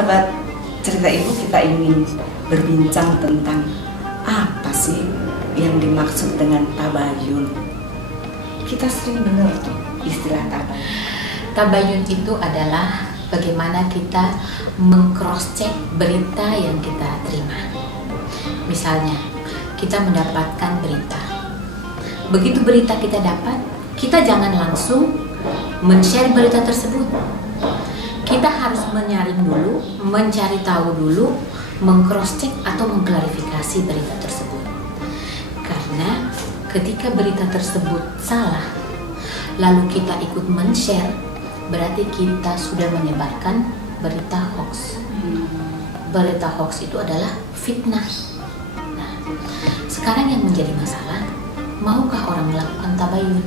sahabat cerita ibu, kita ingin berbincang tentang apa sih yang dimaksud dengan tabayun. Kita sering dengar tuh istilah tabayun. Tabayun itu adalah bagaimana kita meng-cross-check berita yang kita terima. Misalnya, kita mendapatkan berita. Begitu berita kita dapat, kita jangan langsung men-share berita tersebut. Kita harus menyaring dulu, mencari tahu dulu, meng-cross-check atau mengklarifikasi berita tersebut. Karena ketika berita tersebut salah, lalu kita ikut men-share, berarti kita sudah menyebarkan berita hoax. Berita hoax itu adalah fitnah. Nah, sekarang yang menjadi masalah, maukah orang melakukan tabayun?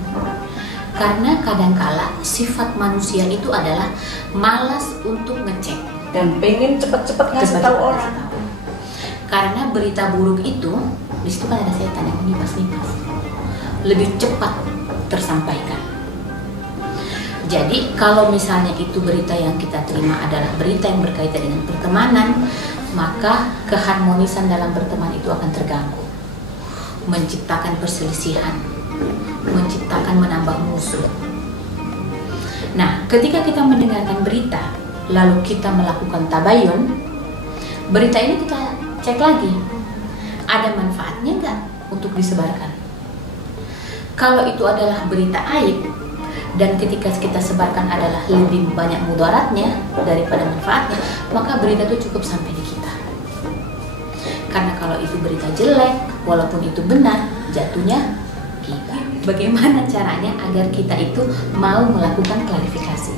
Karena kadangkala sifat manusia itu adalah malas untuk ngecek Dan pengen cepet-cepet ngasih tahu orang. Karena berita buruk itu, di situ kan ada setan yang menipas-nipas, lebih cepat tersampaikan. Jadi kalau misalnya itu berita yang kita terima adalah berita yang berkaitan dengan pertemanan, maka keharmonisan dalam berteman itu akan terganggu, menciptakan perselisihan, menciptakan menambah musuh. Nah, ketika kita mendengarkan berita, lalu kita melakukan tabayun, berita ini kita cek lagi, ada manfaatnya nggak untuk disebarkan? Kalau itu adalah berita aib, dan ketika kita sebarkan adalah lebih banyak mudaratnya daripada manfaatnya, maka berita itu cukup sampai di kita. Karena kalau itu berita jelek, walaupun itu benar, jatuhnya kita. Bagaimana caranya agar kita itu mau melakukan klarifikasi?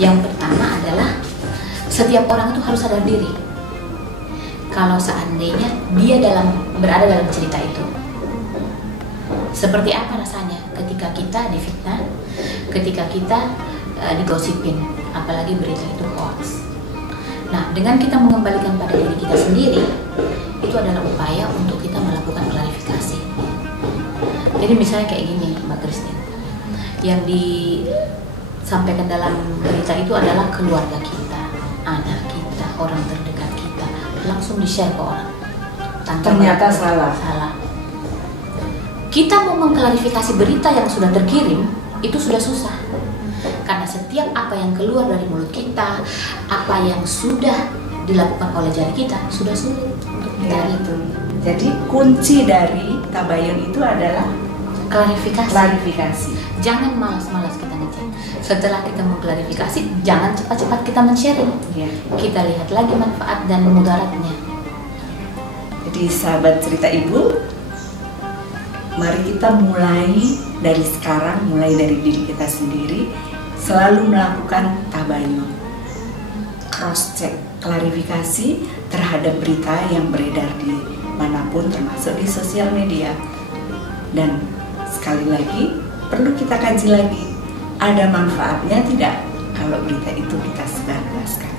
Yang pertama adalah setiap orang itu harus sadar diri. Kalau seandainya dia berada dalam cerita itu, seperti apa rasanya ketika kita difitnah, ketika kita digosipin, apalagi berita itu hoax. Nah, dengan kita mengembalikan pada diri kita sendiri, itu adalah upaya untuk kita melakukan klarifikasi. Jadi misalnya kayak gini, Mbak Christine, yang disampaikan dalam berita itu adalah keluarga kita, anak kita, orang terdekat kita, langsung di-share ke orang. Ternyata salah. Kita mau mengklarifikasi berita yang sudah terkirim, itu sudah susah. Karena setiap apa yang keluar dari mulut kita, apa yang sudah dilakukan oleh jari kita, sudah sulit untuk kita itu. Jadi kunci dari tabayun itu adalah klarifikasi. Jangan malas-malas kita ngecek. Setelah kita mengklarifikasi, jangan cepat-cepat kita men-sharing. Ya. Kita lihat lagi manfaat dan mudaratnya. Jadi sahabat cerita ibu, mari kita mulai dari sekarang, mulai dari diri kita sendiri, selalu melakukan tabayun, cross-check, klarifikasi terhadap berita yang beredar di manapun, termasuk di sosial media. Dan sekali lagi, perlu kita kaji lagi, ada manfaatnya tidak kalau berita itu kita sebarluaskan.